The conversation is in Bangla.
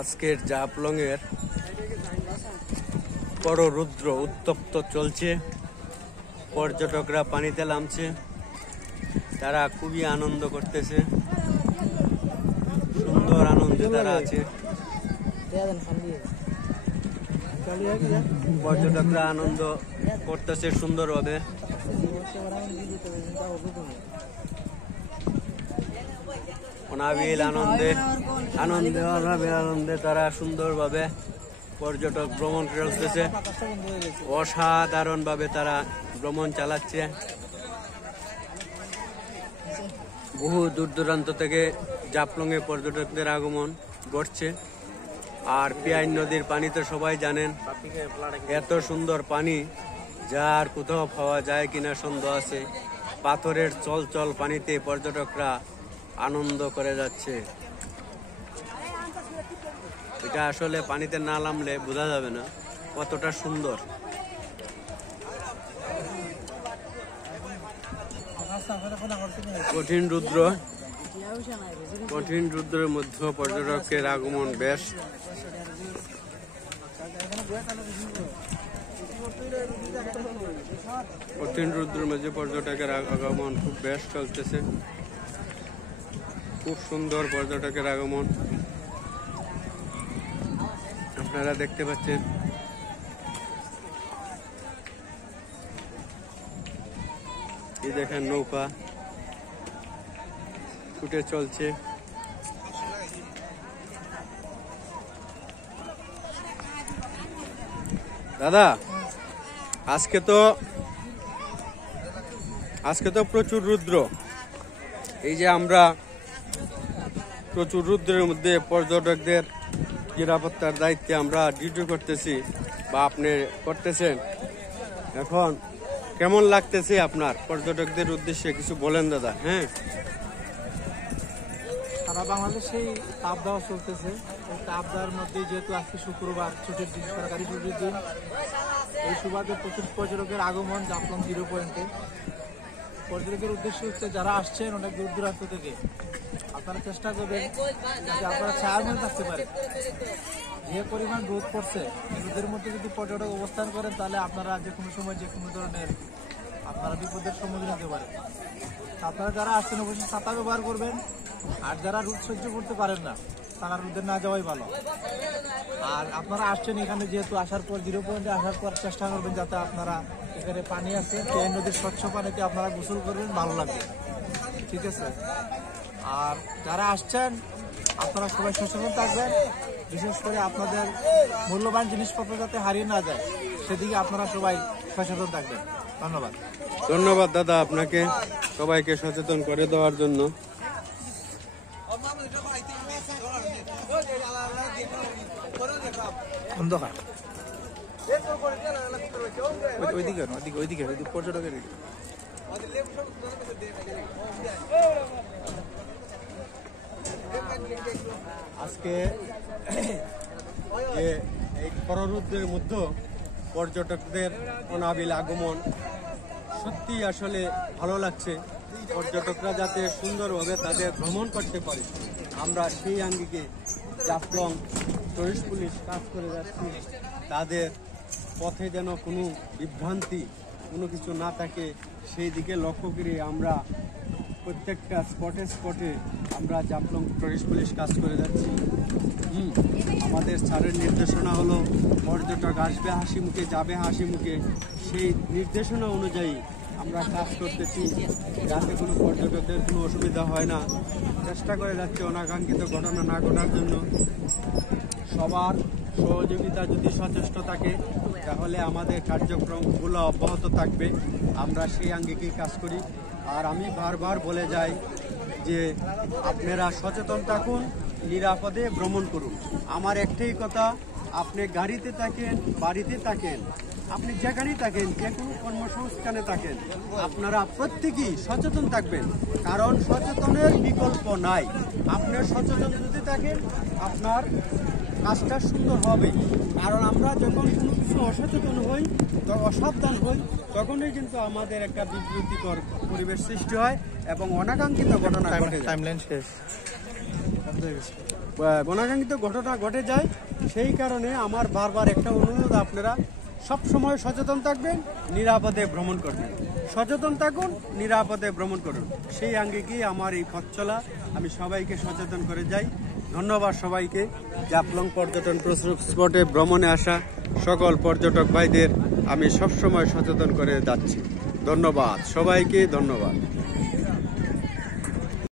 আজকের জাফলং এর বড় রুদ্র উত্তপ্ত চলছে। পর্যটকরা পানিতে নামছে, তারা খুবই আনন্দ করতেছে, সুন্দর আনন্দে তারা আছে। পর্যটকরা আনন্দ করতেছে সুন্দরভাবে। অনাবিল আনন্দে তারা সুন্দরভাবে পর্যটক ভ্রমণ চলতেছে। অসাধারণ ভাবে তারা ভ্রমণ চালাচ্ছে। বহু দূর দূরান্ত থেকে জাফলং এ পর্যটকদের আগমন ঘটছে। আর পিয়াই নদীর পানি তো সবাই জানেন, এত সুন্দর পানি যার কোথাও পাওয়া যায় কিনা সন্দেহ আছে। পাথরের চলচল পানিতে পর্যটকরা আনন্দ করে যাচ্ছে। এটা আসলে পানিতে না নামলে বোঝা যাবে না কতটা সুন্দর। কঠিন রুদ্রের মধ্যে পর্যটকের আগমন বেশ। কঠিন রুদ্রের মধ্যে পর্যটকের আগমন খুব বেশ চলতেছে। খুব সুন্দর পর্যটকের আগমন আপনারা দেখতে পাচ্ছেন। এই দেখেন নৌকা ছুটে চলছে। দাদা, আজকে তো প্রচুর রুদ্র। এই যে আমরা প্রচুর রুদ্রের মধ্যে পর্যটকদের নিরাপত্তার দায়িত্বে আমরা ডিউটি করতেছি বা আপনি করতেছেন। এখন কেমন লাগতেছে আপনার? পর্যটকদের উদ্দেশ্যে কিছু বলেন দাদা। হ্যাঁ, সারা বাংলাদেশে তাপ দেওয়া চলতেছে। এই তাপ দেওয়ার মধ্যে যেহেতু আজকে শুক্রবার, ছুটির দিন, সরকারি ছুটির দিন, এই সুবাদে প্রচুর পর্যটকের আগমন জাফলং 0 পয়েন্টে। পর্যটকের উদ্দেশ্য হচ্ছে যারা আসছেন অনেক দূর দূরান্ত থেকে, আপনারা চেষ্টা করবেন যাতে আপনারা ছায়ার মধ্যে থাকতে পারেন। যে পরিমাণ রোদ পড়ছে, রোদের মধ্যে যদি পর্যটক অবস্থান করেন তাহলে আপনারা যে কোনো সময় যে কোনো ধরনের আপনারা বিপদের সম্মুখীন হতে পারেন। আপনারা যারা আসছেন অবশ্যই ছাতা ব্যবহার করবেন। আর যারা রোদ সহ্য করতে পারেন না তারা রোদে না যাওয়াই ভালো। আর আপনারা আসছেন এখানে, যেহেতু আসার পর 0 পয়েন্টে আসার পর চেষ্টা করবেন যাতে আপনারা এখানে পানি আছে, এই নদীর স্বচ্ছ পানিতে আপনারা গোসল করবেন, ভালো লাগবে। ঠিক আছে? আর যারা আসছেন আপনারা সবাই সচেতন থাকবেন, বিশেষ করে আপনাদের মূল্যবান জিনিসপত্র যাতে হারিয়ে না যায় সেদিকে আপনারা সবাই সচেতন থাকবেন। ধন্যবাদ দাদা আপনাকে সবাইকে সচেতন করে দেওয়ার জন্য। পর্যটকের আজকে যে এই খররুদ্রের মধ্যে পর্যটকদের অনাবিল আগমন সত্যি আসলে ভালো লাগছে। পর্যটকরা যাতে সুন্দরভাবে তাদের ভ্রমণ করতে পারে, আমরা সেই আঙ্গিকে জাফলং টুরিস্ট পুলিশ কাজ করে যাচ্ছি। তাদের পথে যেন কোনো বিভ্রান্তি কোনো কিছু না থাকে সেই দিকে লক্ষ্য করে আমরা প্রত্যেকটা স্পটে আমরা জাফলং টুরিস্ট পুলিশ কাজ করে যাচ্ছি। আমাদের স্যারের নির্দেশনা হলো পর্যটক আসবে হাসি মুখে, যাবে হাসি মুখে। সেই নির্দেশনা অনুযায়ী আমরা কাজ করতেছি যাতে কোনো পর্যটকদের কোনো অসুবিধা হয় না। চেষ্টা করে যাচ্ছি অনাকাঙ্ক্ষিত ঘটনা না ঘটার জন্য। সবার সহযোগিতা যদি সচেষ্ট থাকে তাহলে আমাদের কার্যক্রমগুলো অব্যাহত থাকবে। আমরা সেই আঙ্গিকেই কাজ করি। আর আমি বারবার বলে যাই যে আপনারা সচেতন থাকুন, নিরাপদে ভ্রমণ করুন। আমার একটাই কথা, আপনি গাড়িতে থাকেন, বাড়িতে থাকেন, আপনি যেখানেই থাকেন, যে কোনো কর্মসংস্থানে থাকেন, আপনারা প্রত্যেকেই সচেতন থাকবেন, কারণ সচেতনের বিকল্প নাই। আপনি সচেতন যদি থাকেন, আপনার কাজটা সুন্দর হবে। কারণ আমরা যখন কোনো কিছু অসচেতন হই, অসাবধান হই, তখনই কিন্তু আমাদের একটা বিব্রতিকর পরিবেশ সৃষ্টি হয় এবং অনাকাঙ্ক্ষিত ঘটনা ঘটে যায়। টাইমলাইন শেষ। অনাকাঙ্ক্ষিত ঘটনা ঘটে যায়। সেই কারণে আমার বারবার একটা অনুরোধ, আপনারা সব সময় সচেতন থাকবেন, নিরাপদে ভ্রমণ করবেন। সচেতন থাকুন, নিরাপদে ভ্রমণ করুন। সেই আঙ্গিকেই আমার এই পথ চলা। আমি সবাইকে সচেতন করে যাই। ধন্যবাদ সবাইকে। জাফলং পর্যটন স্পটে ভ্রমণে আসা সকল পর্যটক ভাইদের আমি সবসময় সচেতন করে যাচ্ছি। ধন্যবাদ সবাইকে, ধন্যবাদ।